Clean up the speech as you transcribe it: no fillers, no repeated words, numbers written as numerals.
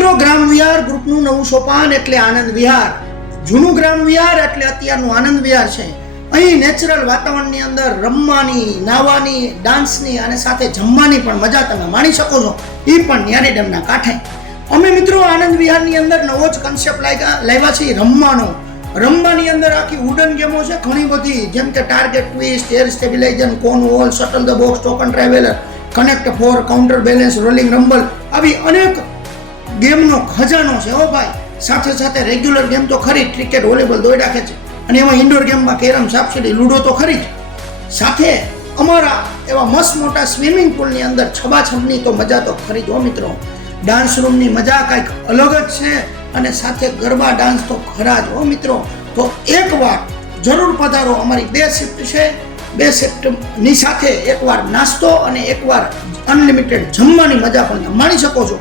મિત્રો, ગ્રામ વિહાર ગ્રુપનું નવું સોપાન એટલે આનંદ વિહાર. જૂનું ગ્રામ વિહાર એટલે અત્યારનું આનંદ વિહાર છે. અહીં નેચરલ વાતાવરણની અંદર રમવાની, નાવાની, ડાન્સની અને સાથે જમવાની પણ મજા તમે માણી શકો છો, એ પણ ન્યારી ડેમના કાંઠે. અમે મિત્રો આનંદ વિહારની અંદર નવો જ કન્સેપ્ટ લાવ્યા છે રમવાનો. રમવાની અંદર આખી વુડન ગેમો છે ઘણી બધી, જેમ કે target twist, air stabiliser, cone wall, shuttle the box, token traveller, connect 4, counter balance, rolling rumble, આવી અનેક ગેમનો ખજાનો છે હો ભાઈ. સાથે સાથે રેગ્યુલર ગેમ તો ખરી, ક્રિકેટ, વોલીબોલ, દોયડા ખેંચે, અને એમાં ઇન્ડોર ગેમમાં કેરમ, સાપસીડી, લૂડો તો ખરી જ. સાથે અમારા એવા મસ્ત મોટા સ્વિમિંગ પુલની અંદર છબાછબની તો મજા તો ખરી જ હો મિત્રો. ડાન્સ રૂમની મજા કંઈક અલગ જ છે, અને સાથે ગરબા ડાન્સ તો ખરા જ હો મિત્રો. તો એકવાર જરૂર પધારો. અમારી 2 શિફ્ટ છે. 2 શિફ્ટની સાથે એકવાર નાસ્તો અને એકવાર અનલિમિટેડ જમવાની મજા પણ તમે માણી શકો છો.